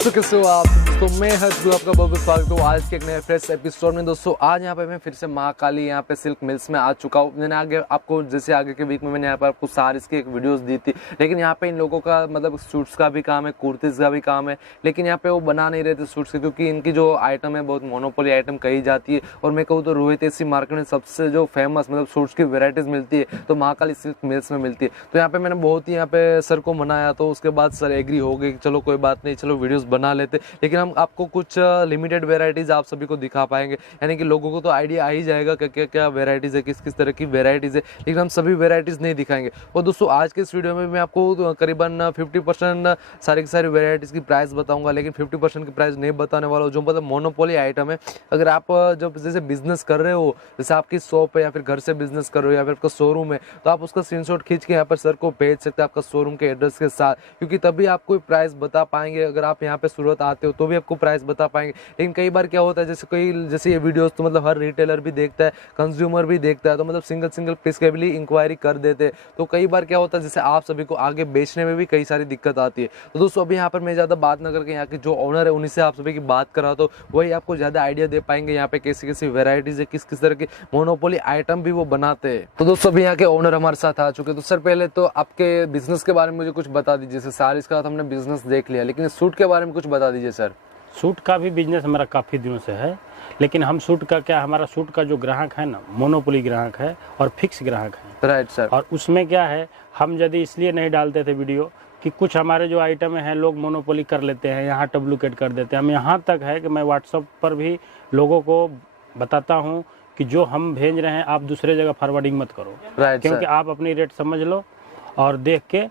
दोस्तों कैसे हो आप दोस्तों, मैं हर्ष आपका बहुत बहुत स्वागत हूँ आज के एक नए फ्रेश एपिसोड में। दोस्तों आज यहाँ पे मैं फिर से महाकाली यहाँ पे सिल्क मिल्स में आ चुका हूँ। मैंने आगे आपको जैसे आगे के वीक में मैंने यहाँ पर आपको सारीज की एक वीडियोस दी थी, लेकिन यहाँ पे इन लोगों का मतलब सूट्स का भी काम है, कुर्तीज का भी काम है, लेकिन यहाँ पे वो बना नहीं रहे थे सूट्स के, क्योंकि इनकी जो आइटम है बहुत मोनोपोली आइटम कही जाती है। और मैं कहूँ तो रोहित ऐसी मार्केट में सबसे जो फेमस मतलब सूट्स की वेराइटीज मिलती है तो महाकाली सिल्क मिल्स में मिलती है। तो यहाँ पे मैंने बहुत ही यहाँ पे सर को मनाया, तो उसके बाद सर एग्री हो गए कि चलो कोई बात नहीं, चलो वीडियोस बना लेते, लेकिन हम आपको कुछ लिमिटेड वेराइटीज आप सभी को दिखा पाएंगे। यानी कि लोगों को तो आइडिया आ ही जाएगा कि क्या क्या वेराइटीज है, किस किस तरह की वेराइटीज है, लेकिन हम सभी वेराइटीज नहीं दिखाएंगे। और दोस्तों आज के इस वीडियो में मैं आपको करीबन 50% सारी की सारी वेराइटीज की प्राइस बताऊंगा, लेकिन 50% की प्राइस नहीं बताने वाला हूँ। जो मतलब मोनोपोली आइटम है, अगर आप जब जैसे बिजनेस कर रहे हो, जैसे आपकी शॉप है या फिर घर से बिजनेस कर रहे हो या फिर आपका शोरूम है, तो आप उसका स्क्रीनशॉट खींच के यहाँ पर सर को भेज सकते हैं आपका शोरूम के एड्रेस के साथ, क्योंकि तभी आप कोई प्राइस बता पाएंगे। अगर आप यहाँ पे सूरत आते हो तो भी आपको प्राइस बता पाएंगे। लेकिन कई बार क्या होता है, जैसे ये वीडियोस तो मतलब हर रिटेलर भी देखता है, कंज्यूमर भी देखता है, तो मतलब सिंगल पीस के भी इंक्वायरी कर देते हैं। तो कई बार क्या होता है, जैसे आप सभी को आगे बेचने में भी कई सारी दिक्कत आती है। तो दोस्तों अभी यहाँ पर मैं ज़्यादा बात ना करके यहाँ के जो ओनर है उन्हीं से आप सभी की बात करा, तो वही आपको ज़्यादा आइडिया दे पाएंगे यहाँ पे कैसी कैसी वेराइटीज़ है, किस किस तरह के मोनोपोली आइटम भी वो बनाते हैं। तो दोस्तों अभी यहाँ के ओनर हमारे साथ आ चुके हैं। तो सर पहले तो आपके बिजनेस के बारे में मुझे कुछ बता दीजिए। जैसे सारीज का हमने बिजनेस देख लिया, लेकिन सूट के बारे में कुछ बता दीजिए सर। सूट का भी बिजनेस हमारा काफ़ी दिनों से है, लेकिन हम सूट का क्या, हमारा सूट का जो ग्राहक है ना, मोनोपोली ग्राहक है और फिक्स ग्राहक है। Right sir. और उसमें क्या है, हम यदि इसलिए नहीं डालते थे वीडियो कि कुछ हमारे जो आइटम हैं लोग मोनोपोली कर लेते हैं, यहाँ डुप्लीकेट कर देते हैं। हम यहाँ तक है कि मैं व्हाट्सएप पर भी लोगों को बताता हूँ कि जो हम भेज रहे हैं आप दूसरे जगह फॉरवर्डिंग मत करो। राइट क्योंकि आप अपनी रेट समझ लो और देख के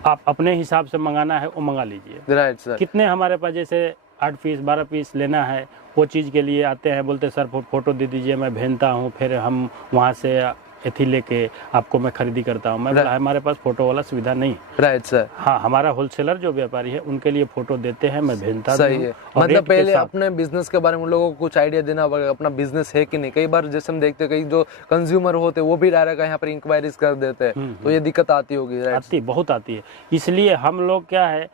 आप अपने हिसाब से मंगाना है वो मंगा लीजिए। Right sir. कितने हमारे पास जैसे 8 पीस 12 पीस लेना है, वो चीज़ के लिए आते हैं, बोलते सर फोटो दे दीजिए, मैं भेजता हूँ, फिर हम वहाँ से एथी लेके आपको मैं खरीदी करता हूँ। मैं बोला हमारे पास फोटो वाला सुविधा नहीं। Right sir. हाँ, हमारा होलसेलर जो व्यापारी है उनके लिए फोटो देते हैं, मैं भेजता हूँ। सही है। मतलब पहले अपने बिजनेस के बारे में लोगों को कुछ आइडिया देना पड़ेगा, अपना बिजनेस है कि नहीं। कई बार जैसे हम देखते हैं कई जो कंज्यूमर होते हैं वो भी डायरेक्ट यहाँ पर इंक्वायरीज कर देते हैं, तो ये दिक्कत आती होगी। आती, बहुत आती है। इसलिए हम लोग क्या है,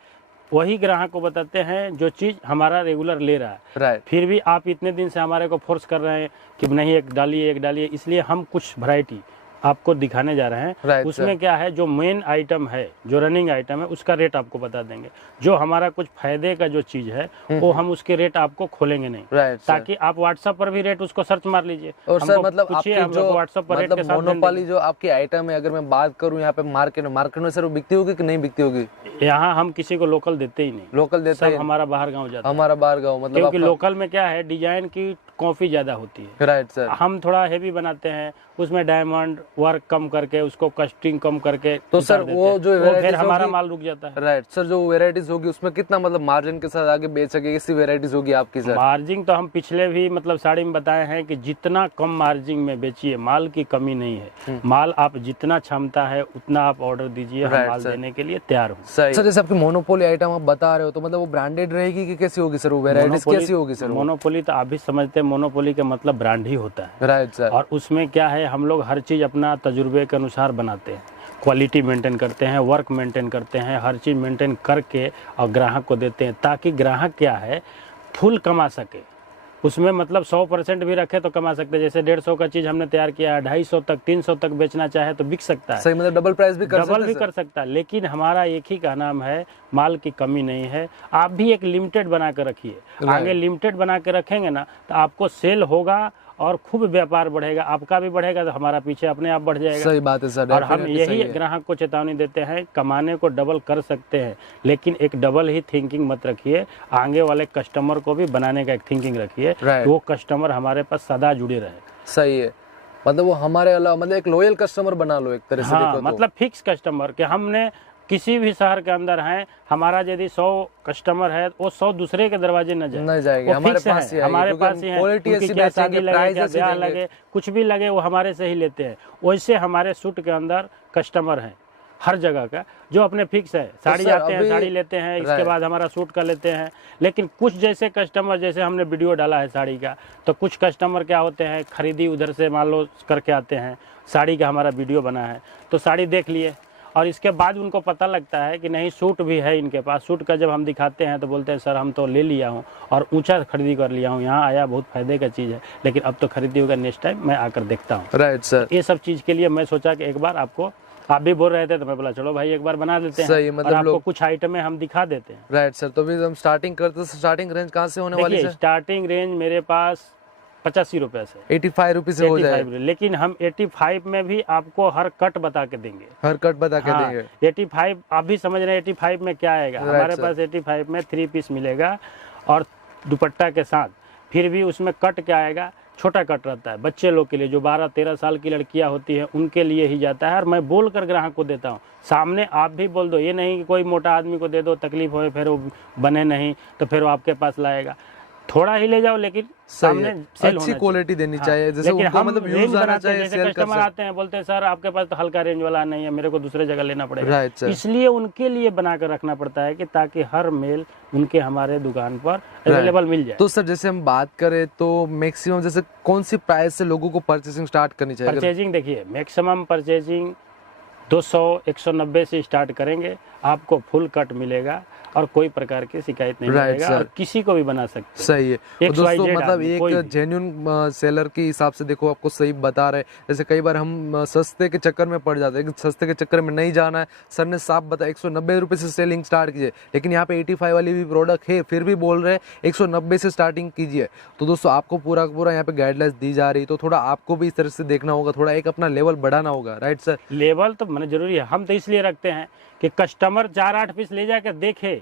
वही ग्राहक को बताते हैं जो चीज़ हमारा रेगुलर ले रहा है। राइट। फिर भी आप इतने दिन से हमारे को फोर्स कर रहे हैं कि नहीं एक डालिए, इसलिए हम कुछ वैरायटी आपको दिखाने जा रहे हैं। उसमें क्या है, जो मेन आइटम है, जो रनिंग आइटम है, उसका रेट आपको बता देंगे। जो हमारा कुछ फायदे का जो चीज है वो हम उसके रेट आपको खोलेंगे नहीं, ताकि आप व्हाट्सएप पर भी रेट उसको सर्च मार लीजिए। और सर मतलब आपकी जो व्हाट्सएप पर रेट के साथ मोनोपोली जो आपकी आइटम है, अगर मैं बात करूं यहाँ पे मार्केट में सर वो बिकती होगी कि नहीं बिकती होगी? यहाँ हम किसी को लोकल देते ही नहीं। लोकल देते हैं, हमारा बाहर गाँव जाता है। हमारा बाहर गाँव मतलब, क्योंकि लोकल में क्या है, डिजाइन की कॉफी ज्यादा होती है। Right sir. हम थोड़ा हेवी बनाते हैं, उसमें डायमंड वर्क कम करके, उसको कस्टिंग कम करके, तो सर वो जो फिर हमारा माल रुक जाता है। Right sir. जो वेराइटीज होगी उसमें कितना मतलब मार्जिन के साथ आगे बेच सके, ऐसी वेराइटीज होगी आपकी सर? मार्जिन तो हम पिछले भी मतलब साड़ी में बताए हैं कि जितना कम मार्जिन में बेचिए, माल की कमी नहीं है। माल आप जितना क्षमता है उतना आप ऑर्डर दीजिए, हम माल देने के लिए तैयार हूँ। सर जैसे आपकी मोनोपोली आइटम आप बता रहे हो, तो मतलब वो ब्रांडेड रहेगी कि कैसी होगी सर? वो वेराइटीज कैसी होगी सर? मोनोपोली तो आप भी समझते हैं, मोनोपोली का मतलब ब्रांड ही होता है। Right sir. और उसमें क्या है, हम लोग हर चीज अपना तजुर्बे के अनुसार बनाते हैं, क्वालिटी मेंटेन करते हैं, वर्क मेंटेन करते हैं, हर चीज़ मेंटेन करके और ग्राहक को देते हैं, ताकि ग्राहक क्या है फुल कमा सके। उसमें मतलब 100% भी रखे तो कमा सकते हैं। जैसे 150 का चीज़ हमने तैयार किया है, 250 तक 300 तक बेचना चाहे तो बिक सकता है। सही, मतलब डबल प्राइस भी कर सकता है। लेकिन हमारा एक ही का नाम है, माल की कमी नहीं है। आप भी एक लिमिटेड बना कर रखिए, आगे लिमिटेड बना के रखेंगे ना तो आपको सेल होगा और खूब व्यापार बढ़ेगा, आपका भी बढ़ेगा, तो हमारा पीछे अपने आप बढ़ जाएगा। सही बात है सर। और हम यही ग्राहक को चेतावनी देते हैं, कमाने को डबल कर सकते हैं, लेकिन एक डबल ही थिंकिंग मत रखिए। आगे वाले कस्टमर को भी बनाने का एक थिंकिंग रखिए, वो कस्टमर हमारे पास सदा जुड़े रहे। सही है। मतलब वो हमारे अलावा मतलब एक लॉयल कस्टमर बना लो एक तरह से। हाँ, मतलब फिक्स कस्टमर के हमने किसी भी शहर के अंदर है, हमारा यदि 100 कस्टमर है वो 100 दूसरे के दरवाजे न जाएंगे, हमारे पास ही है। क्या शादी लगे, क्या ब्याह लगे, कुछ भी लगे, वो हमारे से ही लेते हैं। वैसे हमारे सूट के अंदर कस्टमर है हर जगह का, जो अपने फिक्स है। साड़ी जाते हैं, साड़ी लेते हैं, इसके बाद हमारा सूट का लेते हैं। लेकिन कुछ जैसे कस्टमर, जैसे हमने वीडियो डाला है साड़ी का, तो कुछ कस्टमर क्या होते हैं, खरीदी उधर से मान लो करके आते हैं, साड़ी का हमारा वीडियो बना है तो साड़ी देख लिए और इसके बाद उनको पता लगता है कि नहीं सूट भी है इनके पास। सूट का जब हम दिखाते हैं तो बोलते हैं सर हम तो ले लिया हूँ और ऊंचा खरीदी कर लिया हूँ, यहाँ आया बहुत फायदे का चीज़ है, लेकिन अब तो खरीदी होगा, नेक्स्ट टाइम मैं आकर देखता हूँ। Right sir. ये सब चीज़ के लिए मैं सोचा कि एक बार आपको, आप भी बोल रहे थे तो मैं बोला चलो भाई एक बार बना देते हैं। सही, मतलब और आपको कुछ आइटमें हम दिखा देते हैं। Right sir. तो अभी हम स्टार्टिंग करते हैं, स्टार्टिंग रेंज कहाँ से होने वाली है? स्टार्टिंग रेंज मेरे पास 85 रुपए से, 85 रुपीज से हो जाए। लेकिन हम 85 में भी आपको हर कट बता के देंगे, हर कट बता के देंगे। 85 आप भी समझ रहे हैं 85 में क्या आएगा। हमारे पास 85 में 3 पीस मिलेगा और दुपट्टा के साथ। फिर भी उसमें कट क्या आएगा, छोटा कट रहता है बच्चे लोग के लिए, जो 12-13 साल की लड़कियां होती हैं उनके लिए ही जाता है। और मैं बोल कर ग्राहक को देता हूँ, सामने आप भी बोल दो, ये नहीं कि कोई मोटा आदमी को दे दो तकलीफ हो फिर वो बने नहीं तो फिर वो आपके पास लाएगा। थोड़ा ही ले जाओ लेकिन सामने सेल अच्छी क्वालिटी देनी चाहिए, जैसे लेकिन उनको हम मतलब रेंज यूज आना बनाते हैं। चाहिए। जैसे कस्टमर आते हैं बोलते हैं सर आपके पास तो हल्का रेंज वाला नहीं है, मेरे को दूसरे जगह लेना पड़ेगा। Right sir. इसलिए उनके लिए बनाकर रखना पड़ता है कि ताकि हर मेल उनके हमारे दुकान पर अवेलेबल मिल जाए। तो सर जैसे हम बात करें तो मैक्सिमम जैसे कौन सी प्राइस से लोगों को परचेसिंग स्टार्ट करनी चाहिए? परचेजिंग देखिए मैक्सिमम परचेजिंग 200-190 से स्टार्ट करेंगे, आपको फुल कट मिलेगा और कोई प्रकार की शिकायत नहीं मिलेगा और किसी को भी बना सकते। सही है। तो दोस्तों मतलब एक जेन्युइन सेलर के हिसाब से देखो आपको सही बता रहे। जैसे कई बार हम सस्ते के चक्कर में पड़ जाते हैं, सस्ते के चक्कर में नहीं जाना है। सर ने साफ बताया 190 रुपये से सेलिंग स्टार्ट कीजिए, लेकिन यहाँ पे 85 वाली भी प्रोडक्ट है, फिर भी बोल रहे हैं 190 से स्टार्टिंग कीजिए। तो दोस्तों आपको पूरा पूरा यहाँ पे गाइडलाइंस दी जा रही, तो थोड़ा आपको भी इस तरह से देखना होगा, थोड़ा एक अपना लेवल बढ़ाना होगा। Right sir. लेवल तो मैंने जरूरी है, हम तो इसलिए रखते हैं कि कस्टमर 4-8 पीस ले जाकर देखे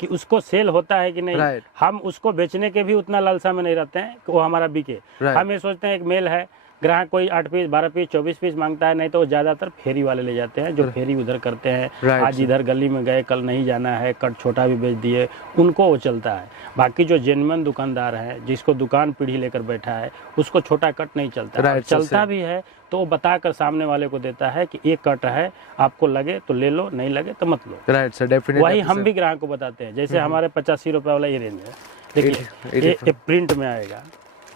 कि उसको सेल होता है कि नहीं। हम उसको बेचने के भी उतना लालसा में नहीं रहते हैं कि वो हमारा बिके। हम ये सोचते हैं एक मेल है, ग्राहक कोई 8 पीस 12 पीस 24 पीस मांगता है, नहीं तो वो ज्यादातर फेरी वाले ले जाते हैं, जो फेरी उधर करते हैं। आज इधर गली में गए, कल नहीं जाना है, कट छोटा भी बेच दिए, उनको वो चलता है। बाकी जो जेन्युइन दुकानदार है, जिसको दुकान पीढ़ी लेकर बैठा है, उसको छोटा कट नहीं चलता। चलता भी है तो वो बताकर सामने वाले को देता है कि एक कट है, आपको लगे तो ले लो, नहीं लगे तो मत लो। राइट सर, डेफिनेटली वही हम भी ग्राहक को बताते हैं। जैसे हमारे 85 रुपए वाला ये रेंज है, देखिए ये प्रिंट में आएगा।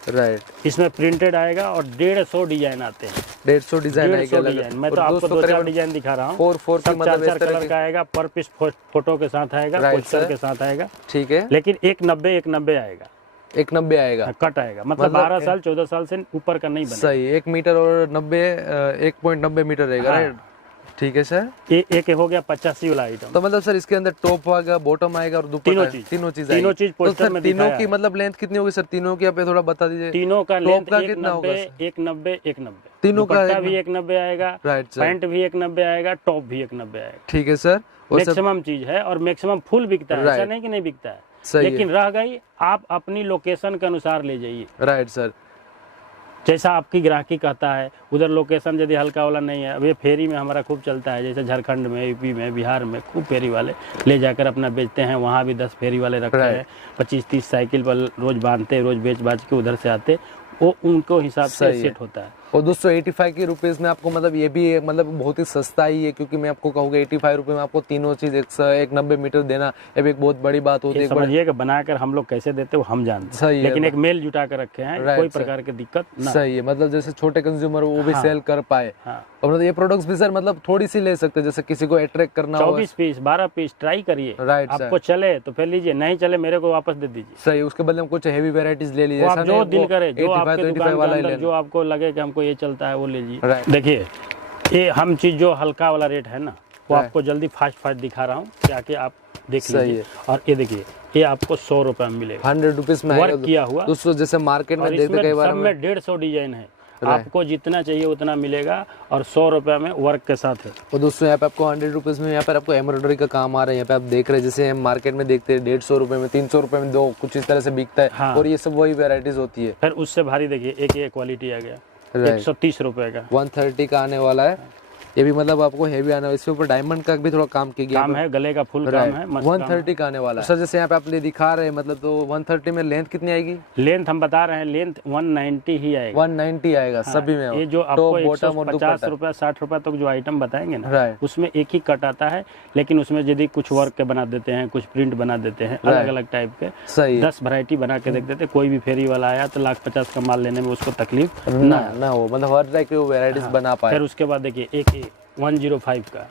राइट, इसमें प्रिंटेड आएगा और 150 डिजाइन आते हैं। 150 डिजाइन आएगा। मैं तो आपको 2-4 डिजाइन दिखा रहा हूँ। 4 मतलब कलर का आएगा, पर पीस फोटो के साथ आएगा, पोस्टर के साथ आएगा। ठीक है, लेकिन 190 आएगा। 190 आएगा, कट आएगा, मतलब 12 साल 14 साल से ऊपर का नहीं बनेगा। सही, 1 मीटर और 1.90 मीटर रहेगा। राइट, ठीक है सर। एक हो गया 85 वाला आइटम। तो मतलब सर इसके अंदर टॉप आएगा, बॉटम आएगा और दुपट्टा, तीनों चीज पोस्टर में। तीनों की मतलब लेंथ कितनी होगी सर? तीनों की आप थोड़ा बता दीजिए। तीनों का लेंथ कितना होगा? 190। तीनों का भी 190 आएगा, पैंट भी 190 आएगा, टॉप भी 190 आएगा। ठीक है सर। मैक्सिमम चीज है और मैक्सिमम फुल बिकता है, ऐसा नहीं कि नहीं बिकता है। लेकिन रह गई, आप अपनी लोकेशन के अनुसार ले जाइए। राइट सर, जैसा आपकी ग्राहकी कहता है, उधर लोकेशन यदि हल्का वाला नहीं है। अब ये फेरी में हमारा खूब चलता है, जैसे झारखंड में, यूपी में, बिहार में खूब फेरी वाले ले जाकर अपना बेचते हैं। वहाँ भी 10 फेरी वाले रखते हैं, 25-30 साइकिल पर रोज बांधते, रोज बेच बाज के उधर से आते, वो उनको हिसाब से सेट होता है। और दोस्तों 85 की रुपीज़ में आपको मतलब ये भी मतलब बहुत ही सस्ता ही है, क्योंकि मैं आपको कहूँगा 85 रुपये में आपको तीनों चीज़ 190 मीटर देना ये भी एक बहुत बड़ी बात होती है। समझिए कि बनाकर हम लोग कैसे देते हो हम जानते हैं, लेकिन एक मेल जुटा कर रखे हैं, कोई प्रकार की दिक्कत ना। सही है, मतलब जैसे छोटे कंज्यूमर वो भी सेल कर पाए। और मतलब ये प्रोडक्ट्स भी सर मतलब थोड़ी सी ले सकते हैं, जैसे किसी को अट्रैक्ट करना हो। 24 पीस 12 पीस ट्राई करिए। राइट, आपको चले तो फिर लीजिए, नहीं चले मेरे को वापस दे दीजिए। सही, उसके बदले में कुछ हेवी वेराइटीज ले लीजिए, जो दिल करे, जो आपके दुकान के अंदर जो आपको लगे कि हमको ये चलता है वो ले। देखिए ये हम चीज जो हल्का वाला रेट है ना, वो आपको जल्दी फास्ट दिखा रहा हूँ, जाके आप देख लीजिए। और ये देखिए, ये आपको 100 रुपए में मिलेगा, 100 रुपीज में वर्क किया हुआ। दोस्तों जैसे मार्केट में देखते कई बार सब में 150 डिजाइन है, आपको जितना चाहिए उतना मिलेगा और 100 रुपए में वर्क के साथ है। और दोस्तों यहाँ पे आपको 100 रुपीज में यहाँ पर आपको एम्ब्रॉयडरी का काम आ रहा है। यहाँ पे आप देख रहे हैं, जैसे हम मार्केट में देखते हैं 150 रुपए में, 300 रुपए में 2 कुछ इस तरह से बिकता है। और ये सब वही वेराइटीज होती है। फिर उससे भारी देखिए, एक ये क्वालिटी आ गया 130 रुपए का, 130 का आने वाला है। ये भी मतलब आपको हेवी आना है, इसके ऊपर डायमंड का भी थोड़ा काम किया गया है, गले का फुल काम है, 130 का आने वाला है। सर जैसे यहाँ पे आप दिखा रहे हैं, मतलब तो 130 में लेंथ कितनी आएगी? लेंथ हम बता रहे हैं, लेंथ 190 ही आएगा। 190 आएगा सभी में। ये जो आपको 150 रुपए 60 रुपए तक जो आइटम बताएंगे ना, उसमें एक ही कट आता है, लेकिन उसमें यदि कुछ वर्क के बना देते हैं, कुछ प्रिंट बना देते हैं, अलग अलग टाइप के। सही, 10 वैरायटी बना के देख देते। कोई भी फेरी वाला आया तो 1,50,000 का माल लेने में उसको तकलीफ ना हो, मतलब हर तरह की वेराइटीज बना पाए। फिर उसके बाद देखिए, एक 105 का,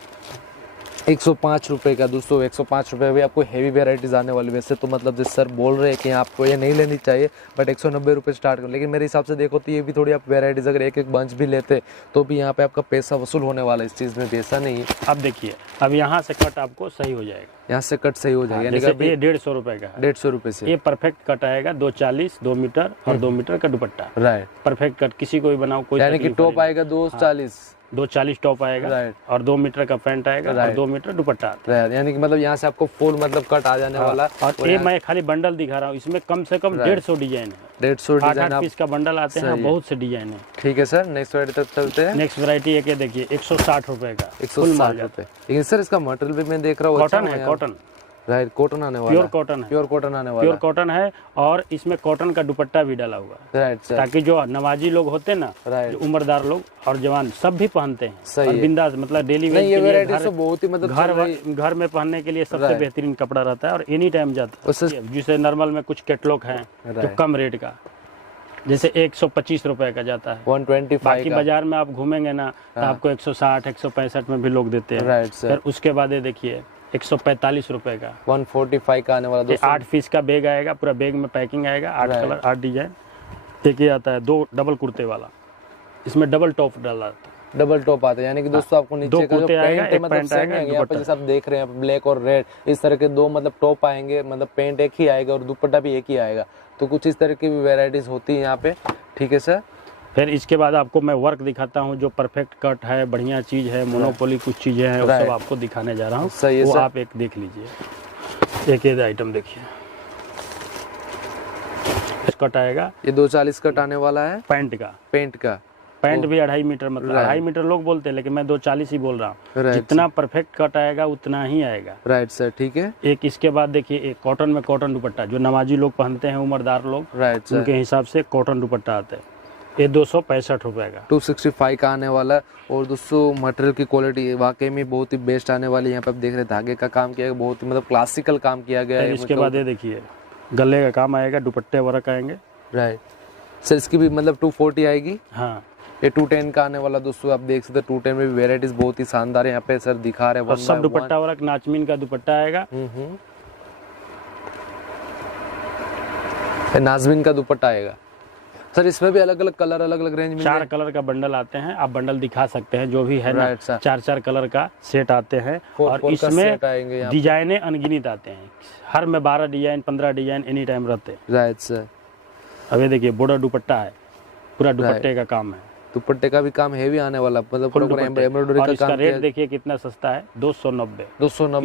105 रुपए का दोस्तों, 105 रुपए भी आपको हेवी वेराइटीज आने वाली। वैसे तो मतलब जिस सर बोल रहे हैं कि आपको ये नहीं लेनी चाहिए, बट 190 रुपए स्टार्ट कर, लेकिन मेरे हिसाब से देखो तो ये भी थोड़ी आप वेराइटीज अगर एक एक बंच भी लेते तो भी यहाँ पे आपका पैसा वसूल होने वाला है। इस चीज़ में भी ऐसा नहीं है। अब देखिए, अब यहाँ से कट आपको सही हो जाएगा, यहाँ से कट सही हो जाएगा। जैसे ये 150 रुपए का है, 150 रुपए से ये परफेक्ट कट आएगा, 240, 2 मीटर और 2 मीटर का दुपट्टा। राइट, परफेक्ट कट किसी को भी बनाओ, कोई यानी कि टॉप आएगा 240, 240 टॉप आएगा और 2 मीटर का पैंट आएगा और 2 मीटर दुपट्टा आता है। यानी कि मतलब यहाँ से आपको फुल मतलब कट आ जाने वाला। और ये मैं खाली बंडल दिखा रहा हूँ, इसमें कम से कम 150 डिजाइन है, 150 डिजाइन 8 पीस का बंडल आते हैं, बहुत से डिजाइन है। ठीक है सर, नेक्स्ट वैरायटी तक चलते हैं। नेक्स्ट वैरायटी है, देखिए 160 रुपए का, 160 रुपए। लेकिन सर इसका मटेरियल भी मैं देख रहा हूँ कॉटन है, कॉटन, राइट, कॉटन आने वाला, प्योर कॉटन है, प्योर कॉटन आने वाला, प्योर कॉटन है। और इसमें कॉटन का दुपट्टा भी डाला हुआ है, राइट सर, ताकि जो नवाजी लोग होते हैं ना, राइट, जो उम्रदार लोग और जवान सब भी पहनते हैं, सही और है। बिंदास मतलब डेली वेयर ये के लिए, वैरायटी तो बहुत ही मतलब घर में पहनने के लिए सबसे बेहतरीन कपड़ा रहता है और एनी टाइम जाता है। जिसे नॉर्मल में कुछ कैटलॉग है जो कम रेट का, जैसे 125 रुपए का जाता है, 125, बाकी बाजार में आप घूमेंगे ना तो आपको 160, 165 में भी लोग देते हैं। राइट सर, फिर उसके बाद ये देखिए 145 रुपए का, 145 का आने वाला दोस्तों। 8 पीस का बैग आएगा, पूरा बैग में पैकिंग आएगा, 8 कलर 8 डिजाइन। एक ये आता है 2 डबल कुर्ते वाला, इसमें डबल टॉप डाला था, डबल टॉप आता है। यानी कि दोस्तों आपको नीचे का जो पैंट है मतलब सेम है, यहाँ पे जैसे आप देख रहे हैं ब्लैक और रेड, इस तरह के 2 मतलब टॉप आएंगे, मतलब पैंट एक ही आएगा और दुपट्टा भी एक ही आएगा। तो कुछ इस तरह की भी वेराइटीज होती है यहाँ पे। ठीक है सर, फिर इसके बाद आपको मैं वर्क दिखाता हूँ, जो परफेक्ट कट है, बढ़िया चीज है, मोनोपोली कुछ चीजें हैं, वो सब आपको दिखाने जा रहा हूँ। सही है वो सर, आप एक देख लीजिए, एक ये आइटम देखिए, कट आएगा, ये 240 कट आने वाला है, पैंट का, पेंट का। पैंट भी 2.5 मीटर, मतलब 2.5 मीटर लोग बोलते हैं, लेकिन मैं 240 ही बोल रहा हूँ। जितना परफेक्ट कट आएगा उतना ही आएगा। राइट सर, ठीक है। एक इसके बाद देखिए, एक कॉटन में कॉटन दुपट्टा, जो नवाजी लोग पहनते हैं, उम्रदार लोग, राइट सर, उनके हिसाब से कॉटन दुपट्टा आता है। ये 265 रुपए का, 265 का आने वाला है। और दोस्तों मटेरियल की क्वालिटी वाकई में बहुत ही बेस्ट आने वाली है। यहाँ पे आप देख रहे हैं धागे का काम किया गया, बहुत ही मतलब क्लासिकल काम किया गया है। इसके बाद ये देखिए, गले का काम आएगा, दुपट्टे वर्क आएंगे। राइट सर, इसकी भी मतलब 240 आएगी। हाँ, ये 210 का आने वाला दोस्तों, आप देख सकते हैं 210 में भी वेराइटीज बहुत ही शानदार है। यहाँ पे सर दिखा रहे हैं, सब दुपट्टा वर्क, नाचमीन का दुपट्टा आएगा। नाजमीन का दुपट्टा आएगा सर। इसमें भी अलग अलग कलर, अलग अलग रेंज में 4 कलर का बंडल आते हैं, आप बंडल दिखा सकते हैं, जो भी है ना, 4 कलर का सेट आते हैं। और इसमें डिजाइने अनगिनित आते हैं, हर में 12 डिजाइन 15 डिजाइन एनी टाइम रहते हैं। राइट सर, अब ये देखिए बॉर्डर दुपट्टा है, पूरा दुपट्टे का काम है, दुपट्टे का भी काम हेवी आने वाला, मतलब एम्ब्रॉयडरी का काम। रेट देखिए कितना सस्ता है, 290।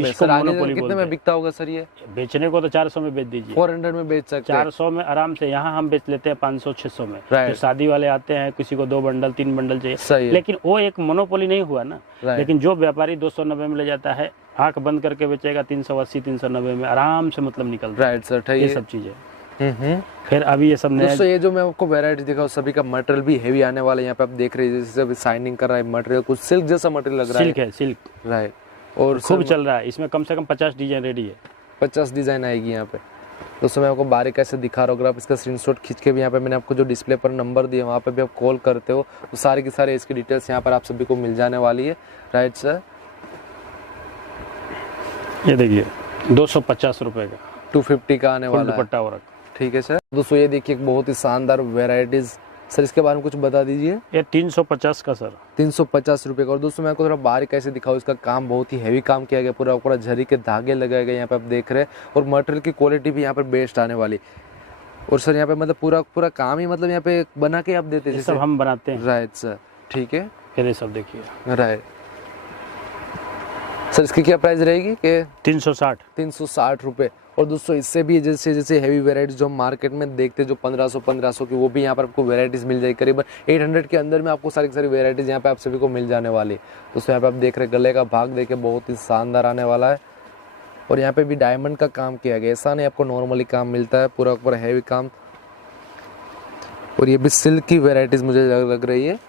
सर आगे कितने में बिकता होगा सर? ये बेचने को तो 400 में बेच दीजिए, 400 में बेच सकते हैं, 400 में आराम से। यहाँ हम बेच लेते हैं 500-600 में। तो शादी वाले आते हैं, किसी को 2 बंडल 3 बंडल चाहिए, लेकिन वो एक मोनोपोली नहीं हुआ ना। लेकिन जो व्यापारी 290 में ले जाता है, आंख बंद करके बेचेगा 380-390 में आराम से, मतलब निकल। राइट सर, ये सब चीजें। फिर अभी ये सब दोस्तों, ये जो मैं आपको वैरायटी दिखाऊं, सभी का मटेरियल भी हेवी आने वाला है। यहाँ पे आप देख रहे हैं जैसे अभी शाइनिंग कर रहा है मटेरियल, कुछ सिल्क जैसा मटेरियल लग रहा है। सिल्क है, सिल्क। राइट, और खूब चल रहा है। इसमें कम से कम 50 डिजाइन रेडी है, 50 डिजाइन आएगी यहाँ पे। दोस्तों मैं आपको बारीक ऐसे दिखा रहा हूँ, अगर आप इसका स्क्रीनशॉट खींच के भी यहाँ पे मैंने आपको जो डिस्प्ले पर नंबर दिया वहाँ पे भी आप कॉल करते हो तो सारे की सारे इसकी डिटेल्स यहाँ पर आप सभी को मिल जाने वाली है। राइट सर, ये देखिए 250 रुपए का, 250 का आने वाला दुपट्टा वर्क। ठीक है सर। दोस्तों ये देखिए बहुत ही शानदार वेराइटीज। सर इसके बारे में कुछ बता दीजिए। ये 350 का सर, 350 रुपए का। और दोस्तों मैं आपको थोड़ा बारीक कैसे दिखाऊं, इसका काम बहुत ही हेवी काम किया गया, पूरा पूरा झरी के धागे लगाए गए यहाँ पे आप देख रहे हैं। और मटेरियल की क्वालिटी भी यहाँ पर बेस्ट आने वाली। और सर यहाँ पे मतलब पूरा पूरा काम ही मतलब यहाँ पे बना के आप देते हैं? सब हम बनाते हैं। राइट सर, ठीक है। फिर ये सब देखिए, राइट सर, इसकी क्या प्राइस रहेगी? कि 360 रुपए। और दोस्तों इससे भी जैसे जैसे हेवी वेराइटीज जो हम मार्केट में देखते हैं, जो 1500 की, वो भी यहाँ पर आपको वेराइटीज मिल जाएगी। करीबन 800 के अंदर में आपको सारी सारी वेराइटीज यहाँ पे आप सभी को मिल जाने वाली। दोस्तों यहाँ पे आप देख रहे हैं गले का भाग देखे बहुत ही शानदार आने वाला है। और यहाँ पे भी डायमंड का काम किया गया, ऐसा नहीं आपको नॉर्मली काम मिलता है, पूरा पूरा हैवी काम। और ये भी सिल्क की वेराइटीज मुझे लग रही है।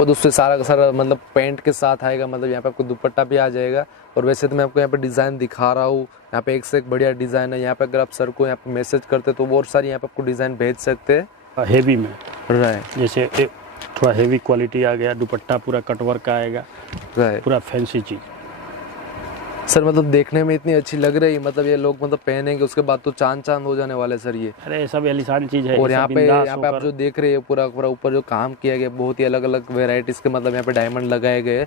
और दोस्तों सारा का सारा मतलब पेंट के साथ आएगा, मतलब यहाँ पे आपको दुपट्टा भी आ जाएगा। और वैसे तो मैं आपको यहाँ पे डिज़ाइन दिखा रहा हूँ, यहाँ पे एक से एक बढ़िया डिज़ाइन है। यहाँ पे अगर आप सर को यहाँ पे मैसेज करते तो बहुत सारी यहाँ पे आपको डिज़ाइन भेज सकते हैं हेवी में। राइट, जैसे थोड़ा हेवी क्वालिटी आ गया, दुपट्टा पूरा कटवर्क का आएगा, पूरा फैंसी चीज। सर मतलब देखने में इतनी अच्छी लग रही, मतलब ये लोग मतलब पहनेंगे उसके बाद तो चांद चांद हो जाने वाले सर ये। अरे सब एलिशान चीज है। और यहाँ पे आप जो देख रहे हैं पूरा पूरा ऊपर जो काम किया गया, बहुत ही अलग अलग वेराइटीज के मतलब यहाँ पे डायमंड लगाए गए।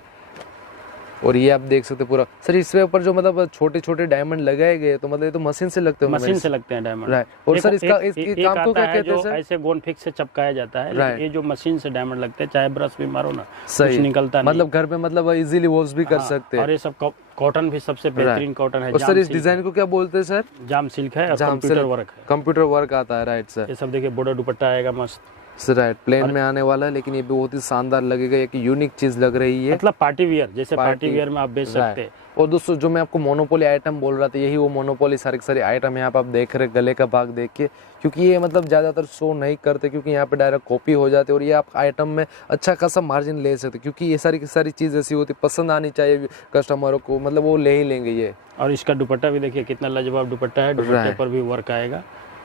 और ये आप देख सकते हैं पूरा सर, इसके ऊपर जो मतलब छोटे छोटे डायमंड लगाए गए, तो मतलब ये तो मशीन से लगते हैं। मशीन से लगते हैं डायमंड। राइट। और सर इसका काम को क्या कहते हैं सर? ऐसे गोंद फिक्स से चिपकाया जाता है, ये जो मशीन से डायमंड लगते हैं, चाहे ब्रश भी मारो ना सही कुछ निकलता नहीं। मतलब घर पे मतलब इजीली वॉश भी कर सकते हैं। और ये सब कॉटन भी सबसे बेहतरीन कॉटन है। और सर इस डिजाइन को क्या बोलते हैं सर? जाम सिल्क है और कंप्यूटर वर्क है। कंप्यूटर वर्क आता है, राइट सर। ये सब देखिए बॉर्डर दुपट्टा आएगा मस्त सर, राइट। प्लेन में आने वाला है, लेकिन ये भी बहुत ही शानदार लगेगा, एक यूनिक चीज लग रही है, मतलब पार्टी वियर, जैसे पार्टी वियर में आप बेच सकते हैं। और दोस्तों जो मैं आपको मोनोपोली आइटम बोल रहा था, यही वो मोनोपोली सारे के सारे आइटम यहाँ पे आप देख रहे, गले का भाग देख के, क्योंकि ये मतलब ज्यादातर शो नहीं करते, क्योंकि यहाँ पे डायरेक्ट कॉपी हो जाते, और ये आप आइटम में अच्छा खासा मार्जिन ले सकते, क्योंकि ये सारी की सारी चीज ऐसी होती, पसंद आनी चाहिए कस्टमरों को, मतलब वो ले ही लेंगे ये। और इसका दुपट्टा भी देखिए कितना लाजवाब दुपट्टा है, दुपट्टे पर भी वर्क आएगा।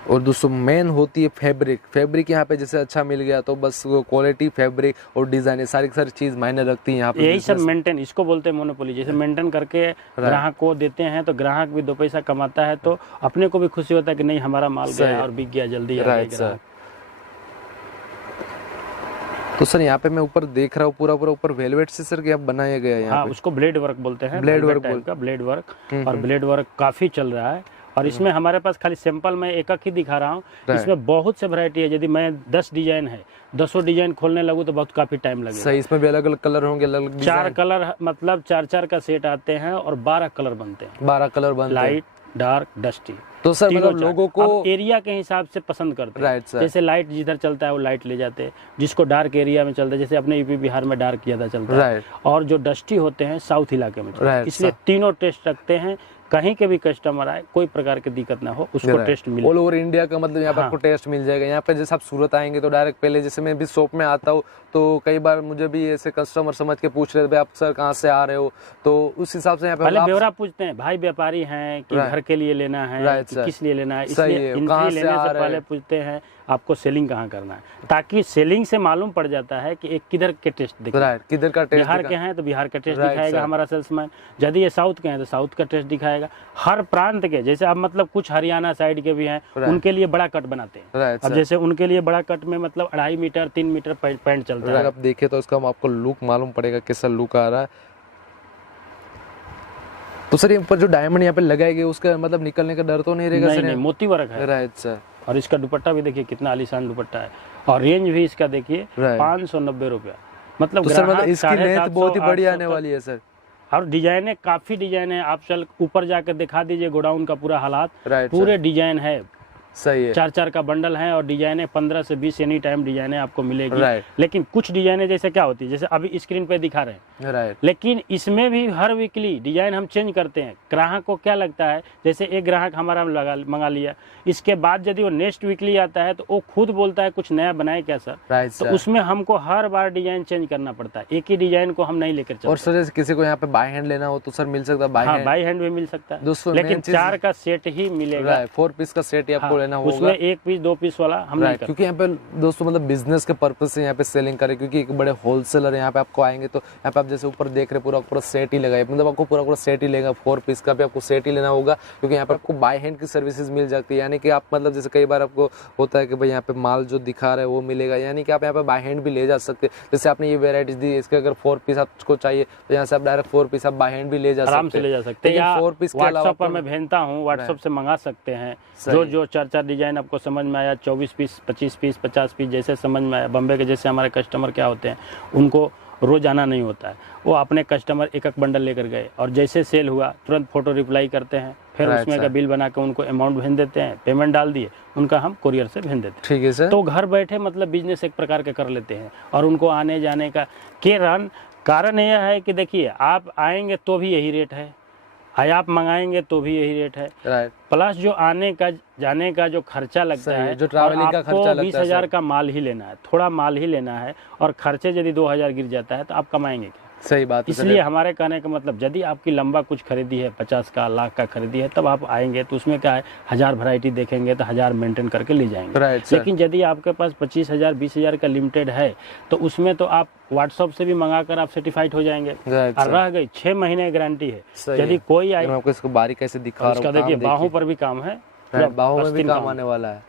और दोस्तों मेन होती है फैब्रिक यहाँ पे जैसे अच्छा मिल गया तो बस क्वालिटी, फैब्रिक और डिजाइन, सारी सारी चीज मायने रखती है यहाँ पे। यही सब मेंटेन, इसको बोलते हैं मोनोपोली। जैसे मेंटेन करके ग्राहक को देते हैं तो ग्राहक भी 2 पैसा कमाता है, तो अपने को भी खुशी होता है कि नहीं हमारा माल गया और बिक गया जल्दी। Right sir. तो सर यहाँ पे मैं ऊपर देख रहा हूँ पूरा पूरा ऊपर वेलवेट से सर क्या बनाया गया है? हाँ, उसको ब्लेड वर्क बोलते हैं। ब्लेड वर्क और ब्लेड वर्क काफी चल रहा है। और इसमें हमारे पास खाली सैंपल मैं एक ही दिखा रहा हूँ, इसमें बहुत से वैरायटी है। यदि मैं 10 डिजाइन है, 10 डिजाइन खोलने लगूँ तो बहुत काफी टाइम लगेगा। सही, इसमें भी अलग अलग कलर होंगे, अलग 4 कलर, मतलब 4 का सेट आते हैं और 12 कलर बनते हैं। 12 कलर बनते हैं, लाइट, डार्क, डस्टी। तो सर मतलब लोगों को एरिया के हिसाब से पसंद करते हैं। Right sir. जैसे लाइट जिधर चलता है वो लाइट ले जाते हैं, जिसको डार्क एरिया में चलता है, जैसे अपने यूपी बिहार में डार्क ज्यादा चलता है, और जो डस्टी होते हैं साउथ इलाके में चलता है। इसलिए तीनों टेस्ट रखते हैं, कहीं के भी कस्टमर आए कोई प्रकार की दिक्कत ना हो, उसको टेस्ट मिले। ऑल ओवर इंडिया का मतलब यहाँ पर आपको टेस्ट मिल जाएगा। यहाँ पे जैसे आप सूरत आएंगे तो डायरेक्ट पहले, जैसे मैं भी शॉप में आता हूँ तो कई बार मुझे भी ऐसे कस्टमर समझ के पूछ रहे थे आप सर कहाँ से आ रहे हो, तो उस हिसाब से यहाँ पे पहले ब्यौरा पूछते हैं, भाई व्यापारी हैं कि घर के लिए लेना है, किस लिए लेना है, इसलिए एंट्री लेने से पहले पूछते हैं आपको सेलिंग कहाँ करना है, ताकि सेलिंग से मालूम पड़ जाता है कि एक किधर के टेस्ट दिखाएगा। किधर का टेस्ट, बिहार के हैं तो बिहार का टेस्ट दिखाएगा हमारा सेल्समैन, यदि ये साउथ के हैं तो साउथ का टेस्ट दिखाएगा। हर प्रांत के, जैसे अब मतलब कुछ हरियाणा साइड के भी हैं, उनके लिए बड़ा कट बनाते हैं। अब जैसे उनके लिए बड़ा कट में मतलब 2.5 मीटर 3 मीटर पैंट चलता है। अगर आप देखें तो इसका आपको लुक मालूम पड़ेगा कैसा लुक आ रहा है। तो सर ये ऊपर जो डायमंड यहाँ पे लगाए गए उसका मतलब निकलने का डर तो नहीं रहेगा? नहीं, मोती वर्क है। Right sir. और इसका दुपट्टा भी देखिए कितना आलीशान दुपट्टा है, और रेंज भी इसका देखिए 590 रुपया। मतलब तो सर मतलब इसकी लेंथ बहुत ही बड़ी आने वाली है सर। और डिजाइने काफी डिजाइन है, आप चल ऊपर जाकर दिखा दीजिए गोडाउन का पूरा हालात, पूरे डिजाइन है। सही है। 4 का बंडल है और डिजाइने 15 से 20 एनी टाइम डिजाइने आपको मिलेगी। लेकिन कुछ डिजाइने जैसे क्या होती है, जैसे अभी स्क्रीन पे दिखा रहे हैं, लेकिन इसमें भी हर वीकली डिजाइन हम चेंज करते हैं। ग्राहक को क्या लगता है, जैसे एक ग्राहक हमारा मंगा लिया, इसके बाद यदि वो नेक्स्ट वीकली आता है तो वो खुद बोलता है कुछ नया बनाए क्या सर, तो उसमें हमको हर बार डिजाइन चेंज करना पड़ता है, एक ही डिजाइन को हम नहीं लेकर चलते। और सर किसी को यहाँ पे बाय हैंड लेना हो तो सर मिल सकता है? बाय हैंड भी मिल सकता है, लेकिन 4 का सेट ही मिलेगा। 4 पीस का सेट ही आपको लेना होगा, उसमें 1 पीस 2 पीस वाला हम नहीं करते। क्योंकि यहाँ पे दोस्तों मतलब बिजनेस के पर्पज से यहाँ पे सेलिंग करें, क्योंकि एक बड़े होलसेलर यहाँ पे आपको आएंगे तो यहाँ पे आप जैसे ऊपर देख रहे पूरा सेट ही लगाए, मतलब आपको पूरा सेट ही लेगा, 4 पीस का भी आपको सेट ही लेना होगा, क्योंकि यहाँ पे आपको बाय हैंड की सर्विसेज मिल जाती है। यानी कि आप मतलब जैसे कई बार आपको होता है कि भाई यहाँ पे माल जो दिखा रहा है वो मिलेगा, यानी कि आप यहाँ पे बाय हैंड भी ले जा सकते हैं। जैसे आपने ये वेराइटीज दी, इसके अगर 4 पीस आपको चाहिए तो यहाँ से आप डायरेक्ट 4 पीस आप बाय हैंड भी ले जा सकते हैं, आराम से ले जा सकते हैं। 4 पीस के अलावा व्हाट्सएप पर मैं भेजता हूँ, व्हाट्सएप से मंगा सकते हैं। जो 4 डिजाइन आपको समझ में आया, 24 पीस 25 पीस 50 पीस जैसे समझ में आया। बम्बे के जैसे हमारे कस्टमर क्या होते हैं, उनको रोज आना नहीं होता है, वो अपने कस्टमर एक बंडल लेकर गए और जैसे सेल हुआ तुरंत फोटो रिप्लाई करते हैं, फिर उसमें का बिल बना के उनको अमाउंट भेज देते हैं, पेमेंट डाल दिए, उनका हम कुरियर से भेज देते हैं। ठीक है सर। तो घर बैठे मतलब बिजनेस एक प्रकार के कर लेते हैं, और उनको आने जाने का कारण यह है कि देखिए आप आएंगे तो भी यही रेट है, आप मंगाएंगे तो भी यही रेट है, प्लस जो आने का जाने का जो खर्चा लगता है, जो ट्रैवलिंग का खर्चा लगता है, 20,000 का माल ही लेना है, थोड़ा माल ही लेना है, और खर्चे यदि 2,000 गिर जाता है तो आप कमाएंगे क्या? सही बात है। इसलिए हमारे कहने का मतलब यदि आपकी लंबा कुछ खरीदी है 50 का लाख का खरीदी है तब आप आएंगे तो उसमें क्या है 1000 वैरायटी देखेंगे तो 1000 मेंटेन करके ले जाएंगे। लेकिन यदि आपके पास 25,000 20,000 का लिमिटेड है तो उसमें तो आप व्हाट्सएप से भी मंगाकर आप सर्टिफाइड हो जाएंगे। और रह गई 6 महीने गारंटी है। यदि कोई मैं आपको इसको बारीक कैसे दिखा रहा हूं, देखिए बाहों पर भी काम है, बाहों में भी काम आने वाला है,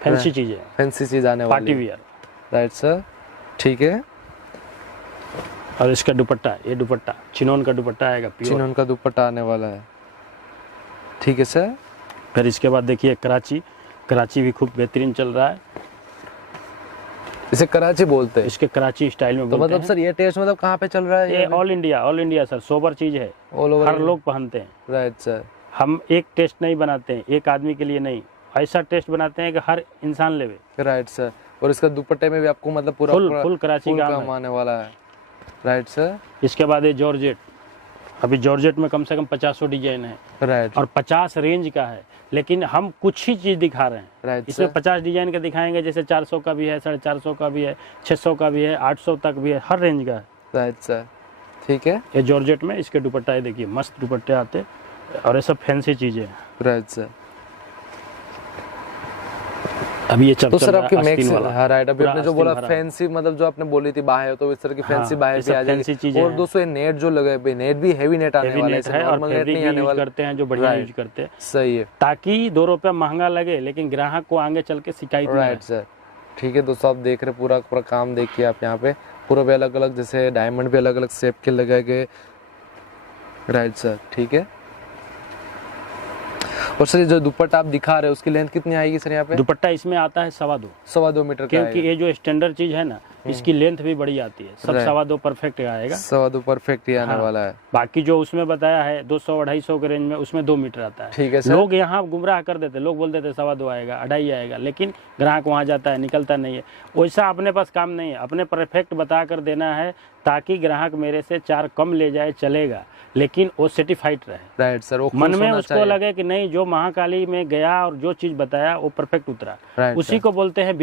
फैंसी चीज है, फैंसी चीज आने वाली पार्टी वियर। राइट सर, ठीक है। और इसका दुपट्टा, ये दुपट्टा चिनोन का दुपट्टा आएगा, चिनोन का दुपट्टा आने वाला है, ठीक है सर। फिर इसके बाद देखिए कराची भी खूब बेहतरीन चल रहा है। इसे कराची बोलते हैं, इसके कराची स्टाइल में तो बोलते मतलब हैं। सर ये टेस्ट मतलब कहाँ पे चल रहा है? ये ऑल इंडिया सर, सोबर चीज है, हर लोग पहनते हैं। Right sir. हम एक टेस्ट नहीं बनाते हैं, एक आदमी के लिए नहीं, ऐसा टेस्ट बनाते हैं कि हर इंसान लेवे। Right sir. और इसका दुपट्टे में भी आपको मतलब पूरा फुल कराची काम आने वाला है। Right sir. इसके बाद ये जॉर्जेट, अभी जॉर्जेट में कम से कम 50 डिजाइन है। राइट। और 50 रेंज का है, लेकिन हम कुछ ही चीज दिखा रहे हैं। राइट। इसमें 50 डिजाइन का दिखाएंगे, जैसे 400 का भी है, 450 का भी है, 600 का भी है, 800 तक भी है, हर रेंज का है। राइट सर, ठीक है। ये जॉर्जेट में इसके दुपट्टा है, देखिए मस्त दुपट्टे आते और ये सब फैंसी चीजें हैं। Right sir. अभी ये चल तो सर आपकी मैक्स, वाला। राइट, अभी आपने जो बोला फैंसी, मतलब जो आपने बोली थी बाहें, तो इस तरह की फैंसी बाहें भी आ जाएगी। और दोस्तों ये नेट जो लगे हैं, नेट भी हेवी नेट आने वाला है, नॉर्मल नेट नहीं आने वाला करते हैं, जो बढ़िया यूज करते हैं। सही है, ताकि 2 रुपया महंगा लगे लेकिन ग्राहक को आगे चल के शिकायत नहीं। राइट सर, ठीक है। दोस्तों आप देख रहे पूरा काम देखिए आप यहाँ पे, पूरा भी अलग अलग, जैसे डायमंड भी अलग अलग शेप के लगाए गए। राइट सर, ठीक है। और सर जो दुपट्टा आप दिखा रहे हैं उसकी लेंथ कितनी आएगी सर यहाँ पे? दुपट्टा इसमें आता है 2.25 मीटर का, क्योंकि ये जो स्टैंडर्ड चीज है ना, इसकी लेंथ भी बड़ी आती है। सब 2.25 परफेक्ट आएगा, 2.25 परफेक्ट ही आने वाला है। बाकी जो उसमें बताया है 200-250 के रेंज में, उसमें 2 मीटर आता है। ठीक है सर। लोग यहाँ गुमराह कर देते, लोग बोल देते 2.25 आएगा, 2.5 आएगा, लेकिन ग्राहक वहाँ जाता है, निकलता नहीं है। वैसा अपने पास काम नहीं है, अपने परफेक्ट बता कर देना है ताकि ग्राहक मेरे से 4 कम ले जाए चलेगा, लेकिन वो सर्टिफाइड रहे। Right sir. मन में उसको लगे कि नहीं, जो महाकाली में गया और जो चीज बताया वो परफेक्ट उतरा। उसी को बोलते हैं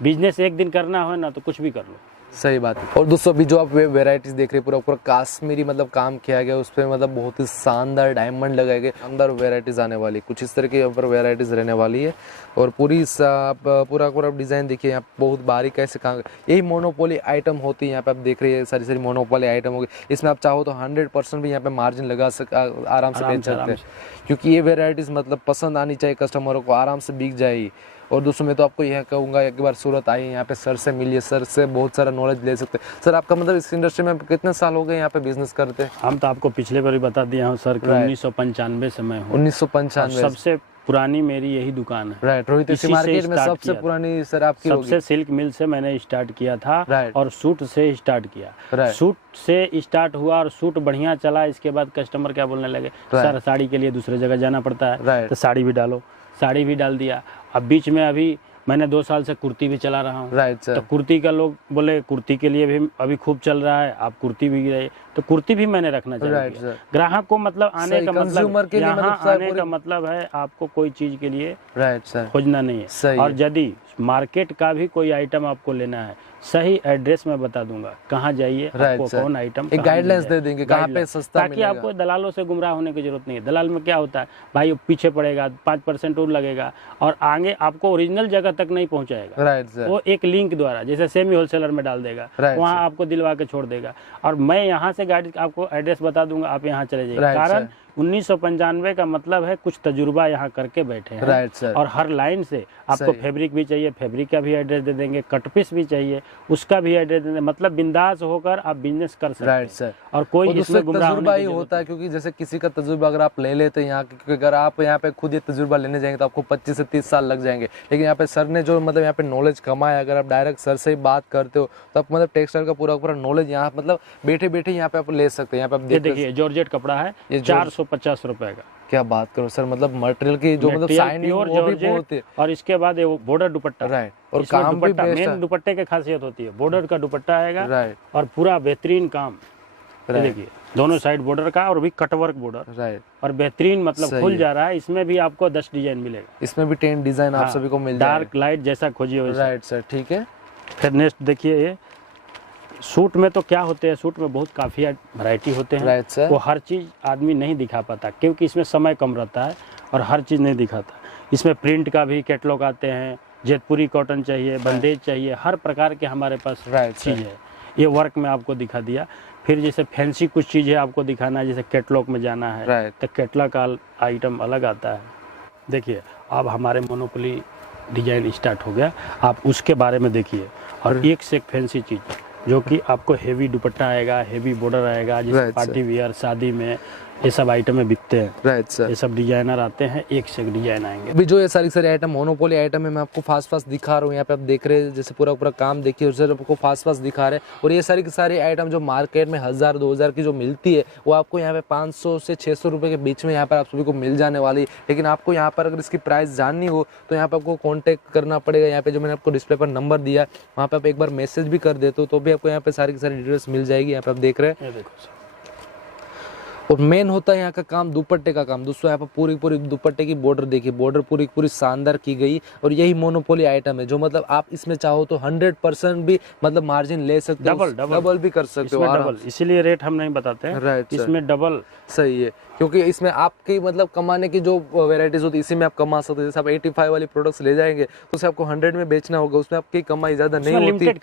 बिजनेस। एक दिन करना हो ना तो कुछ भी कर लो। सही बात है। और दोस्तों अभी जो आप वेराइटीज देख रहे हैं, पूरा कश्मीरी मतलब काम किया गया, उस पर मतलब बहुत ही शानदार डायमंड लगाए गए, अंदर वेराइटीज आने वाली, कुछ इस तरह की यहाँ पर वेराइटीज रहने वाली है। और पूरा डिजाइन देखिए, यहाँ बहुत बारीक कैसे काम, यही मोनोपोली आइटम होती है। यहाँ पे आप देख रहे हैं सारी मोनोपोली आइटम होगी। इसमें आप चाहो तो 100% भी यहाँ पे मार्जिन लगा आराम से बेच सकते हैं, क्योंकि ये वेराइटीज मतलब पसंद आनी चाहिए कस्टमरों को, आराम से बिक जाएगी। और दोस्तों मैं तो आपको यह कहूँगा, एक बार सूरत आइए, यहाँ पे सर से मिलिए, सर से बहुत सारा नॉलेज ले सकते हैं। सर आपका मतलब इस इंडस्ट्री में कितने साल हो गए यहाँ पे बिजनेस करते हैं? हम तो आपको पिछले बार ही बता दिया हूँ सर कि 1995 से मैं हूँ। 1995 सबसे पुरानी मेरी यही दुकान है। राइट। रोहित इसी मार्केट में सबसे पुरानी सर आपकी होगी। सबसे सिल्क मिल से मैंने स्टार्ट किया था और सूट से स्टार्ट किया। सूट से स्टार्ट हुआ और सूट बढ़िया चला। इसके बाद कस्टमर क्या बोलने लगे, सर साड़ी के लिए दूसरे जगह जाना पड़ता है, तो साड़ी भी डालो, साड़ी भी डाल दिया। अब बीच में अभी मैंने 2 साल से कुर्ती भी चला रहा हूँ। Right sir. तो कुर्ती का लोग बोले कुर्ती के लिए भी अभी खूब चल रहा है, आप कुर्ती भी रहे, तो कुर्ती भी मैंने रखना चाहिए। ग्राहक को मतलब आने का मतलब, यहाँ आने का मतलब है आपको कोई चीज के लिए राइट सर खोजना नहीं है। और यदि मार्केट का भी कोई आइटम आपको लेना है, सही एड्रेस मैं बता दूंगा, कहाँ जाइए, आपको कौन आइटम, एक गाइडलाइंस दे देंगे कहाँ पे सस्ता ताकि आपको दलालों से गुमराह होने की जरूरत नहीं है। दलाल में क्या होता है भाई, पीछे पड़ेगा, 5% और लगेगा और आगे आपको ओरिजिनल जगह तक नहीं पहुंचाएगा। Right sir. वो एक लिंक द्वारा, जैसे सेमी होलसेलर में डाल देगा, वहाँ आपको दिलवा के छोड़ देगा। और मैं यहाँ से गाइड आपको एड्रेस बता दूंगा, आप यहाँ चले जाइए। कारण 1995 का मतलब है कुछ तजुर्बा यहाँ करके बैठे हैं। Right sir. और हर लाइन से आपको फैब्रिक भी चाहिए, फैब्रिक का भी एड्रेस दे देंगे, कट पीस भी चाहिए, उसका भी एड्रेस दे देंगे। मतलब बिंदास होकर आप बिजनेस कर सकते हैं। Right sir. और कोई इसमें गुमराह तजुर्बा ही होता है, क्योंकि जैसे किसी का तजुर्बा अगर आप ले लेते हैं यहाँ, क्योंकि अगर आप यहाँ पे खुद ये तजुर्बा लेने जाएंगे तो आपको 25 से 30 साल लग जाएंगे। लेकिन यहाँ पे सर ने जो मतलब यहाँ पे नॉलेज कमाया, अगर आप डायरेक्ट सर से ही बात करते हो तो आप मतलब टेक्सटाइल का पूरा नॉलेज यहाँ मतलब बैठे बैठे यहाँ पे आप ले सकते हैं। यहाँ पे आप देखिए जॉर्जेट कपड़ा है, 450 रुपए का। क्या बात करो सर, मतलब मटेरियल की जो मतलब शाइनिंग वो भी बहुत है। और इसके बाद ये बॉर्डर दुपट्टा। राइट। और काम भी बेस्ट है। मेन दुपट्टे की खासियत होती है बॉर्डर का दुपट्टा आएगा। राइट। और पूरा बेहतरीन काम, देखिए दोनों साइड बॉर्डर का और भी कटवर्क बॉर्डर। राइट। और बेहतरीन मतलब खुल जा रहा है। इसमें भी आपको 10 डिजाइन मिलेगा, इसमें भी 10 डिजाइन आप सभी को मिल जाएगा। डार्क लाइट जैसा खोजिए वैसा। राइट सर, ठीक है। फिर नेक्स्ट देखिए, सूट में तो क्या होते हैं, सूट में बहुत काफ़ी वैरायटी होते हैं। वो हर चीज़ आदमी नहीं दिखा पाता क्योंकि इसमें समय कम रहता है और हर चीज़ नहीं दिखाता। इसमें प्रिंट का भी कैटलॉग आते हैं, जेतपुरी कॉटन चाहिए, बंदेज चाहिए, हर प्रकार के हमारे पास चीज़ है। ये वर्क में आपको दिखा दिया। फिर जैसे फैंसी कुछ चीज़ें आपको दिखाना है, जैसे कैटलॉग में जाना है तो कैटलॉग का आइटम अलग आता है। देखिए अब हमारे मोनोपोली डिजाइन स्टार्ट हो गया, आप उसके बारे में देखिए। और एक से एक फैंसी चीज़ जो कि आपको हेवी दुपट्टा आएगा, हेवी बॉर्डर आएगा, जैसे पार्टी वियर, शादी में ये सब आइटम में बिकते हैं। सर ये सब डिजाइनर आते हैं, एक से एक डिजाइन आएंगे। अभी जो ये सारी आइटम मोनोपोली आइटम है, मैं आपको फास्ट दिखा रहा हूँ। यहाँ पे आप देख रहे हैं, जैसे पूरा काम देखिए, उससे आपको फास्ट दिखा रहे हैं। और ये सारी आइटम जो मार्केट में 1000-2000 की जो मिलती है, वो आपको यहाँ पे 500 से 600 रुपये के बीच में यहाँ पर आप सभी को मिल जाने वाली। लेकिन आपको यहाँ पर अगर इसकी प्राइस जाननी हो तो यहाँ पे आपको कॉन्टेक्ट करना पड़ेगा। यहाँ पे जो मैंने आपको डिस्प्ले पर नंबर दिया, वहाँ पे आप एक बार मैसेज भी कर देते हो तो भी आपको यहाँ पे सारी डिटेल्स मिल जाएगी। यहाँ पे आप देख रहे हैं। और मेन होता है यहाँ का काम दुपट्टे का काम। दोस्तों यहाँ पर पूरी दुपट्टे की बॉर्डर देखिए, बॉर्डर पूरी शानदार की गई। और यही मोनोपोली आइटम है जो मतलब आप इसमें चाहो तो 100% भी मतलब मार्जिन ले सकते हो, डबल भी कर सकते हो। इसीलिए रेट हम नहीं बताते हैं, इसमें डबल सही है, क्योंकि इसमें आपकी मतलब कमाने की जो वेराइटीज होती है इसी में आप कमा सकते हो। जैसे आप 85 वाली प्रोडक्ट्स ले जाएंगे तो उसे आपको 100 में बेचना होगा, उसमें आपकी कमाई ज्यादा नहीं होती, लिमिटेड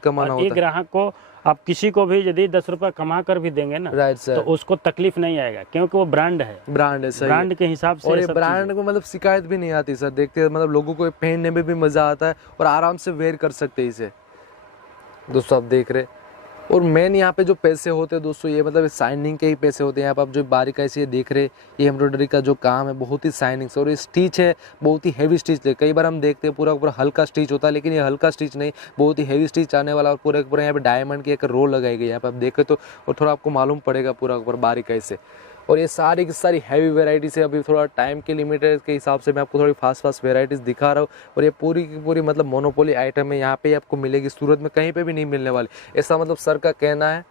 कमाना होता है। एक ग्राहक को आप किसी को भी यदि 10 रुपए कमा कर भी देंगे ना, तो उसको तकलीफ नहीं आएगा क्योंकि वो ब्रांड है। सही ब्रांड के हिसाब से। और ये ब्रांड को मतलब शिकायत भी नहीं आती सर। देखते हैं मतलब लोगों को पहनने में भी मजा आता है और आराम से वेयर कर सकते हैं इसे। दोस्तों आप देख रहे। और मेन यहाँ पे जो पैसे होते हैं दोस्तों, ये मतलब शाइनिंग के ही पैसे होते हैं। यहाँ पे आप जो बारीकाई से ये देख रहे हैं, ये एम्ब्रॉयडरी का जो काम है बहुत ही शाइनिंग से। और ये स्टिच है बहुत ही हैवी स्टिच है। कई बार हम देखते हैं पूरा हल्का स्टिच होता है, लेकिन ये हल्का स्टिच नहीं, बहुत ही हैवी स्टिच आने वाला। और पूरा यहाँ पे डायमंड की एक रो लगाई गई। यहाँ पे आप देखें तो और थोड़ा आपको मालूम पड़ेगा पूरा बारीकाई से। और ये सारी की सारी हैवी वेराइटी से अभी थोड़ा टाइम के लिमिटेड के हिसाब से मैं आपको थोड़ी फास्ट वेराइटीज दिखा रहा हूँ। और ये पूरी की पूरी मतलब मोनोपोली आइटम है, यहाँ पे आपको मिलेगी, सूरत में कहीं पे भी नहीं मिलने वाली, ऐसा मतलब सर का कहना है।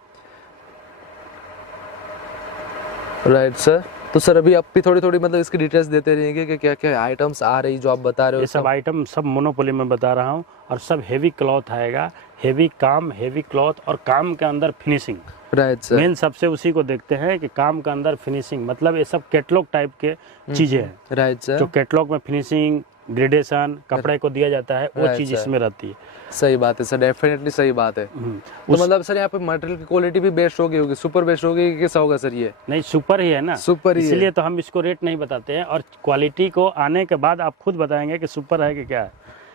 Right sir. तो सर अभी आप भी थोड़ी मतलब इसकी डिटेल्स देते रहेंगे कि क्या क्या आइटम्स आ रही जो आप बता रहे हो। ये सब आइटम सब मोनोपोली में बता रहा हूँ और सब हेवी क्लॉथ आएगा, हेवी काम, हेवी क्लॉथ और काम के अंदर फिनिशिंग। Right sir. मेन सबसे उसी को देखते हैं कि काम के अंदर फिनिशिंग, मतलब ये सब कैटलॉग टाइप के चीजें हैं। Right sir. जो कैटलॉग में फिनिशिंग, ग्रेडेशन कपड़े को दिया जाता है, वो चीज इसमें रहती है। सही बात है सर, डेफिनेटली सही बात है। तो मतलब सर यहाँ पे मटेरियल की क्वालिटी भी बेस्ट होगी, सुपर बेस्ट होगी, कैसा होगा सर? ये नहीं सुपर ही है ना, सुपर ही, इसलिए तो हम इसको रेट नहीं बताते हैं। और क्वालिटी को आने के बाद आप खुद बताएंगे कि सुपर है कि क्या है।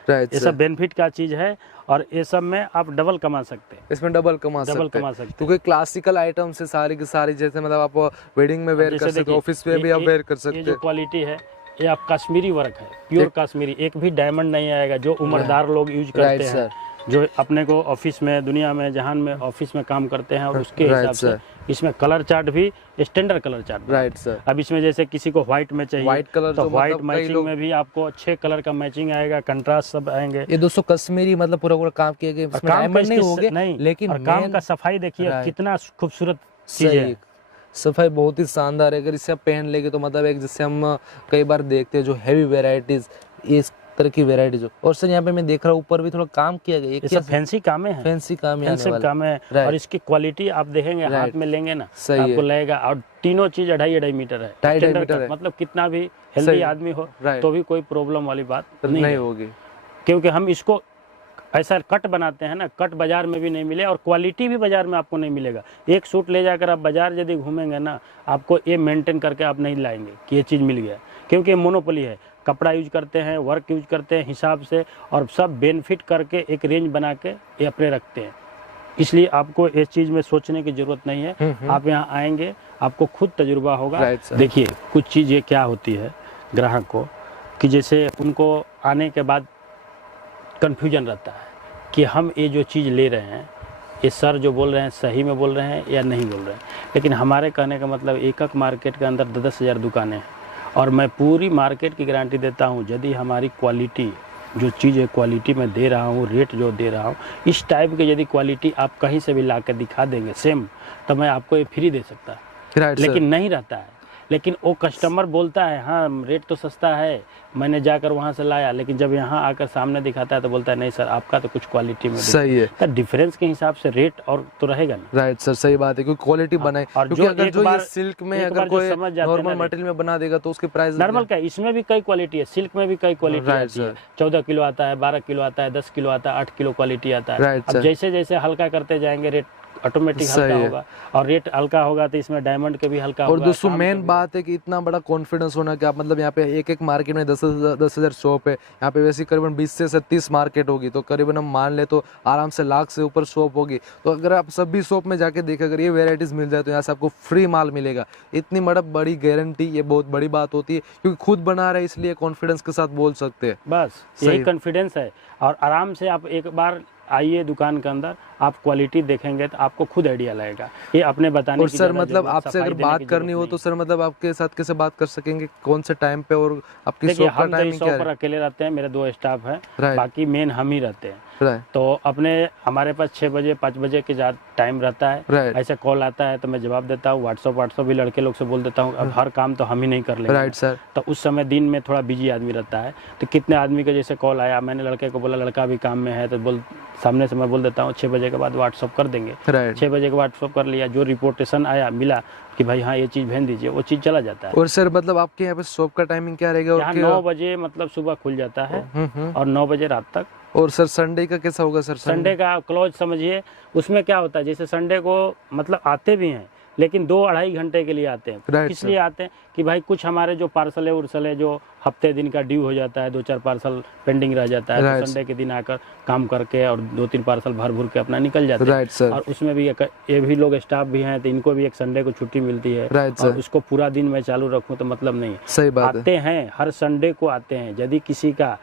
ये सब बेनिफिट का चीज है और ये सब में आप डबल कमा सकते हैं। इसमें डबल कमा सकते हैं क्योंकि क्लासिकल आइटम से सारी की सारी, जैसे मतलब आप वेडिंग में वेयर कर सकते हो, ऑफिस में भी आप वेयर कर सकते हो। ये जो क्वालिटी है ये आप कश्मीरी वर्क है, प्योर कश्मीरी, एक भी डायमंड नहीं आएगा। जो उम्रदार लोग यूज करते हैं, जो अपने को ऑफिस में, दुनिया में, जहान में ऑफिस में काम करते हैं, और उसके हिसाब से इसमें कलर चार्ट भी standard colour chart. Right sir. अब इसमें जैसे किसी को व्हाइट में चाहिए, व्हाइट कलर, तो व्हाइट मैचिंग में भी आपको 6 कलर का मैचिंग आएगा, कंट्रास्ट सब आएंगे। ये दोस्तों कश्मीरी मतलब पूरा काम किया गया, काम नहीं होंगे, लेकिन काम का सफाई देखिए कितना खूबसूरत चीज है। सफाई बहुत ही शानदार है। अगर इसे आप पहन लेंगे तो मतलब एक जैसे हम कई बार देखते हैं जो हैवी वेराइटीज, इस तरह की वेराइटीज। और सर यहाँ पे मैं देख रहा हूँ ऊपर भी थोड़ा काम किया गया, ये सब फैंसी काम है, फैंसी काम है। और इसकी क्वालिटी आप देखेंगे, हाथ में लेंगे ना आपको लगेगा। और तीनों चीज 2.5 मीटर है, 2.5 मीटर, मतलब कितना भी हेल्दी आदमी हो तो भी कोई प्रॉब्लम वाली बात नहीं होगी, क्योंकि हम इसको ऐसा कट बनाते हैं ना, कट बाजार में भी नहीं मिले और क्वालिटी भी बाजार में आपको नहीं मिलेगा। एक सूट ले जाकर आप बाजार यदि घूमेंगे ना, आपको ये मेंटेन करके आप नहीं लाएंगे कि ये चीज़ मिल गया, क्योंकि मोनोपोली है। कपड़ा यूज करते हैं, वर्क यूज करते हैं हिसाब से, और सब बेनिफिट करके एक रेंज बना के ये अपने रखते हैं। इसलिए आपको इस चीज़ में सोचने की जरूरत नहीं है। आप यहाँ आएंगे, आपको खुद तजुर्बा होगा। देखिए कुछ चीज़ें क्या होती है ग्राहक को, कि जैसे उनको आने के बाद कन्फ्यूजन रहता है कि हम ये जो चीज़ ले रहे हैं, ये सर जो बोल रहे हैं सही में बोल रहे हैं या नहीं बोल रहे हैं। लेकिन हमारे कहने का मतलब एक मार्केट के अंदर 10,000 दुकानें हैं, और मैं पूरी मार्केट की गारंटी देता हूँ, यदि हमारी क्वालिटी जो चीज़ है, क्वालिटी में दे रहा हूँ, रेट जो दे रहा हूँ, इस टाइप की यदि क्वालिटी आप कहीं से भी ला कर दिखा देंगे सेम, तो मैं आपको ये फ्री दे सकता। लेकिन नहीं रहता है। लेकिन वो कस्टमर बोलता है हाँ रेट तो सस्ता है, मैंने जाकर वहाँ से लाया, लेकिन जब यहाँ आकर सामने दिखाता है तो बोलता है नहीं सर आपका तो कुछ क्वालिटी में सही है। तो डिफरेंस के हिसाब से रेट और तो रहेगा ना। राइट सर, सही बात है, क्योंकि क्वालिटी बनाए, क्योंकि अगर जो ये सिल्क में अगर कोई नॉर्मल मटेरियल में बना देगा तो उसकी प्राइस नॉर्मल क्या है, इसमें भी कई क्वालिटी है, सिल्क में भी कई क्वालिटी आती है, 14 किलो आता है, 12 किलो आता है, 10 किलो आता है, 8 किलो क्वालिटी आता है। अब जैसे जैसे हल्का करते जाएंगे रेट ऑटोमेटिक हल्का होगा, और रेट हल्का होगा तो इसमें डायमंड के भी हल्का होगा। और दोस्तों मेन बात है कि इतना बड़ा कॉन्फिडेंस होना कि आप मतलब यहाँ पे एक मार्केट में 10,000 शॉप है, यहाँ पे वैसे करीबन 20 से 30 मार्केट होगी, तो करीबन हम मान ले तो आराम से लाख से ऊपर शॉप होगी। तो अगर आप सभी शॉप में जाके देखें, अगर ये वेराइटीज मिल जाए तो यहाँ से आपको फ्री माल मिलेगा। इतनी बड़ी गारंटी, ये बहुत बड़ी बात होती है, क्योंकि खुद बना रहे इसलिए कॉन्फिडेंस के साथ बोल सकते हैं। बस यही कॉन्फिडेंस है, और आराम से आप एक बार आइए दुकान के अंदर, आप क्वालिटी देखेंगे तो आपको खुद आइडिया लगेगा। ये अपने बताने और की सर मतलब आपसे अगर बात करनी हो तो सर मतलब आपके साथ कैसे बात कर सकेंगे, कौन से टाइम पे, और आपकी शॉप का टाइमिंग क्या है? हम पर अकेले रहते हैं, मेरे 2 स्टाफ हैं, बाकी मेन हम ही रहते हैं। तो अपने हमारे पास 6 बजे 5 बजे के टाइम रहता है, ऐसे कॉल आता है तो मैं जवाब देता हूँ। व्हाट्सअप भी लड़के लोग से बोल देता हूँ, अब हर काम तो हम ही नहीं कर लेंगे। Right sir. तो उस समय दिन में थोड़ा बिजी आदमी रहता है, तो कितने आदमी के जैसे कॉल आया, मैंने लड़के को बोला लड़का भी काम में है, तो सामने से मैं बोल देता हूँ 6 बजे के बाद व्हाट्सअप कर देंगे। 6 बजे के व्हाट्सअप कर लिया, जो रिपोर्टेशन आया मिला कि भाई हाँ ये चीज़ भेज दीजिए, वो चीज़ चला जाता है। और सर मतलब आपके यहाँ पे शॉप का टाइमिंग क्या रहेगा? यहाँ 9 बजे मतलब सुबह खुल जाता है और 9 बजे रात तक। और सर संडे का कैसा होगा सर? संडे का क्लोज समझिए, उसमें क्या होता है जैसे संडे को मतलब आते भी हैं, लेकिन 2-2.5 घंटे के लिए आते हैं। किस लिए आते हैं कि भाई कुछ हमारे जो पार्सल है उर्सल है जो हफ्ते दिन का ड्यू हो जाता है, 2-4 पार्सल पेंडिंग रह जाता है, तो संडे के दिन आकर काम करके और 2-3 पार्सल भर के अपना निकल जाते हैं। और उसमें भी ये भी लोग स्टाफ भी हैं, तो इनको भी एक संडे को छुट्टी मिलती है, और उसको पूरा दिन मैं चालू रखूँ तो मतलब नहीं है। सही बात आते हैं, हर संडे को आते हैं। यदि किसी का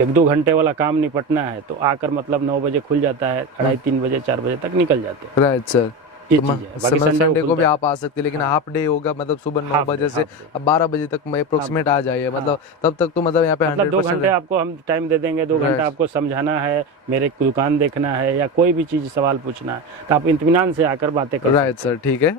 1-2 घंटे वाला काम निपटना है तो आकर मतलब 9 बजे खुल जाता है, 2:30-3 बजे 4 बजे तक निकल जाते हैं। Right sir. बाकी संडे को भी आप आ सकते हैं, लेकिन हाफ डे होगा, मतलब सुबह 9 बजे से 12 बजे तक मैं अप्रोक्सीमेट आ जाइए, मतलब तब तक तो मतलब यहाँ पे 2 घंटे आपको हम टाइम दे देंगे। 2 घंटा आपको समझाना है, मेरे दुकान देखना है या कोई भी चीज सवाल पूछना है तो आप इत्मीनान से आकर बातें करें। राइट सर, ठीक है।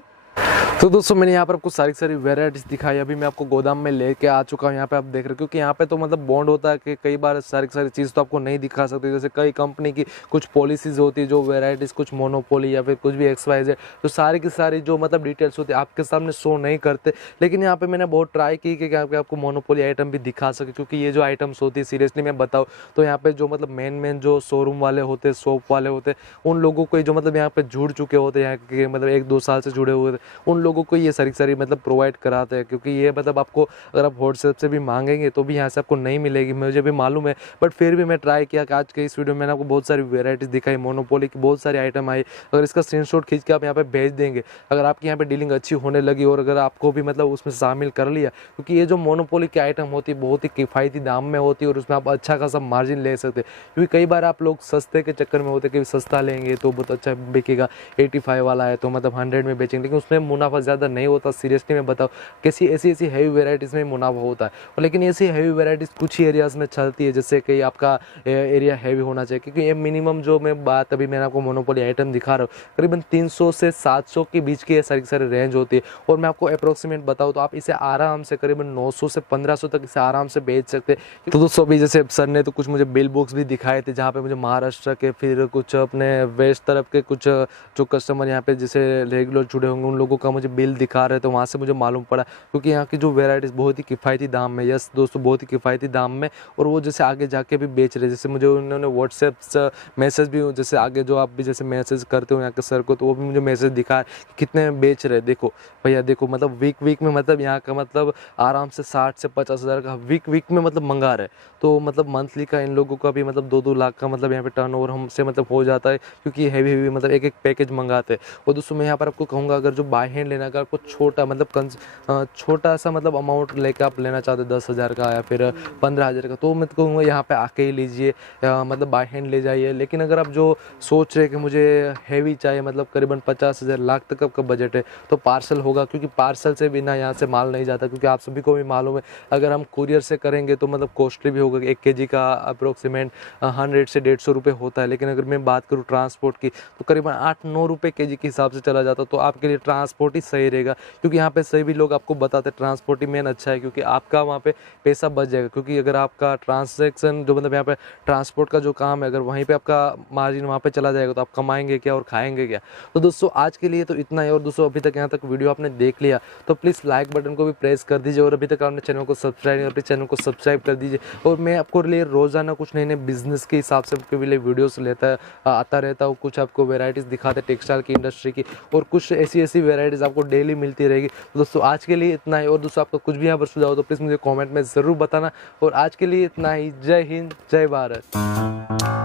तो दोस्तों मैंने यहाँ पर आपको सारी वेराइटीज दिखाई, अभी मैं आपको गोदाम में लेके आ चुका हूँ। यहाँ पे आप देख रहे हो, क्योंकि यहाँ पे तो मतलब बॉन्ड होता है कि कई बार सारी चीज़ तो आपको नहीं दिखा सकते। जैसे कई कंपनी की कुछ पॉलिसीज होती है, जो वेराइटीज कुछ मोनोपोली या फिर कुछ भी XYZ, तो सारी की सारी जो मतलब डिटेल्स होती है आपके सामने शो नहीं करते। लेकिन यहाँ पे मैंने बहुत ट्राई की कि आपको मोनोपोली आइटम भी दिखा सके, क्योंकि ये जो आइटम्स होती है सीरियसली मैं बताऊँ तो यहाँ पे जो मतलब मेन जो शोरूम वाले होते हैं, शॉप वाले होते हैं, उन लोगों को जो मतलब यहाँ पे जुड़ चुके होते हैं, यहाँ के मतलब 1-2 साल से जुड़े हुए थे, उन लोगों को ये सारी मतलब प्रोवाइड कराते हैं। क्योंकि ये मतलब आपको अगर आप व्हाट्सएप से भी मांगेंगे तो भी यहाँ से आपको नहीं मिलेगी, मुझे भी मालूम है, बट फिर भी मैं ट्राई किया कि आज के इस वीडियो में मैंने आपको बहुत सारी वेराइटीज दिखाई, मोनोपोली की बहुत सारी आइटम आई। अगर इसका स्क्रीनशॉट खींच के आप यहाँ पे भेज देंगे, अगर आपकी यहाँ पे डीलिंग अच्छी होने लगी और अगर आपको भी मतलब उसमें शामिल कर लिया, क्योंकि ये जो मोनोपोली की आइटम होती है बहुत ही किफ़ायती दाम में होती है और उसमें आप अच्छा खासा मार्जिन ले सकते हैं। क्योंकि कई बार आप लोग सस्ते के चक्कर में होते कि सस्ता लेंगे तो बहुत अच्छा बिकेगा, 85 वाला है तो मतलब 100 में बेचेंगे, लेकिन उसमें मुनाफा ज़्यादा नहीं होता। सीरियसली मैं बताऊँ, कैसी ऐसी हैवी वेराइटीज़ में मुनाफा होता है, और लेकिन ऐसी हैवी वेराइटीज़ कुछ ही एरियाज़ में चलती है, जैसे कि आपका एरिया हैवी होना चाहिए। क्योंकि ये मिनिमम जो मैं बात अभी मैंने आपको मोनोपोली आइटम दिखा रहा हूँ, करीबन 300 से 700 के बीच की सारी रेंज होती है। और मैं आपको अप्रोक्सीमेट बताऊँ तो आप इसे आराम से करीबन 900 से 1500 तक इसे आराम से बेच सकते हैं। तो दोस्तों अभी जैसे सर ने तो कुछ मुझे बिल बुक्स भी दिखाए थे, जहाँ पे मुझे महाराष्ट्र के, फिर कुछ अपने वेस्ट तरफ के कुछ जो कस्टमर यहाँ पे जैसे रेगुलर जुड़े होंगे उन लोगों का मुझे बिल दिखा रहे थे, वहाँ से मुझे मालूम पड़ा। क्योंकि यहाँ की जो वेराइटीज़ बहुत ही किफ़ायती दाम में, यस दोस्तों बहुत ही किफ़ायती दाम में, और वो जैसे आगे जाके भी बेच रहे। जैसे मुझे उन्होंने व्हाट्सएप मैसेज भी, जैसे आगे जो आप भी जैसे मैसेज करते हो यहाँ के सर को, तो वो भी मुझे मैसेज दिखा कि कितने में बेच रहे। देखो भैया देखो, मतलब वीक में मतलब यहाँ का मतलब आराम से 60 से 50 हज़ार का वीक में मतलब मंगा रहे। तो मतलब मंथली का इन लोगों का भी मतलब 2-2 लाख का मतलब यहाँ पे टर्नओवर हमसे मतलब हो जाता है, क्योंकि हैवी मतलब एक पैकेज मंगाते हैं। और दोस्तों मैं यहाँ पर आपको कहूँगा, अगर जो बाय हैंड लेना, अगर आपको छोटा मतलब छोटा सा मतलब अमाउंट लेके आप लेना चाहते 10,000 का या फिर 15,000 का, तो मैं तो कहूँगा यहाँ पे आके ही लीजिए, मतलब बाय हैंड ले जाइए। लेकिन अगर आप जो सोच रहे कि मुझे हैवी चाहिए, मतलब करीबन 50,000 लाख तक आपका बजट है, तो पार्सल होगा, क्योंकि पार्सल से बिना यहाँ से माल नहीं जाता। क्योंकि आप सभी को भी मालूम है, अगर हम कुरियर से करेंगे तो मतलब कॉस्टली भी होगा। 1 kg का अप्रोक्सीमेट 100 से 150 रुपये होता है। लेकिन अगर मैं बात करूँ ट्रांसपोर्ट की, तो करीबन 8-9 रुपये kg के हिसाब से चला जाता, तो आपके लिए ट्रांसपोर्ट ही सही रहेगा, क्योंकि यहाँ पे सभी लोग आपको बताते हैं ट्रांसपोर्ट ही मेन अच्छा है, क्योंकि आपका वहाँ पे पैसा बच जाएगा। क्योंकि अगर आपका ट्रांसैक्शन जो मतलब यहाँ पे ट्रांसपोर्ट का जो काम है, अगर वहीं पे आपका मार्जिन वहाँ पे चला जाएगा तो आप कमाएंगे क्या और खाएंगे क्या। तो दोस्तों आज के लिए तो इतना ही। और दोस्तों अभी तक यहाँ तक वीडियो आपने देख लिया तो प्लीज़ लाइक बटन को भी प्रेस कर दीजिए, और अभी तक आपने चैनल को सब्सक्राइब नहीं, अपने चैनल को सब्सक्राइब कर दीजिए। और मैं आपको लिए रोजाना कुछ नए नए बिजनेस के हिसाब से आपके लिए वीडियोस आता रहता हूँ। कुछ आपको वेराइटीज़ दिखाते टेक्सटाइल की इंडस्ट्री की, और कुछ ऐसी वेराइटीज़ आपको डेली मिलती रहेगी। तो दोस्तों आज के लिए इतना ही। और दोस्तों आपका कुछ भी यहाँ पर सुझाव हो तो प्लीज़ मुझे कमेंट में ज़रूर बताना। और आज के लिए इतना ही। जय हिंद, जय भारत।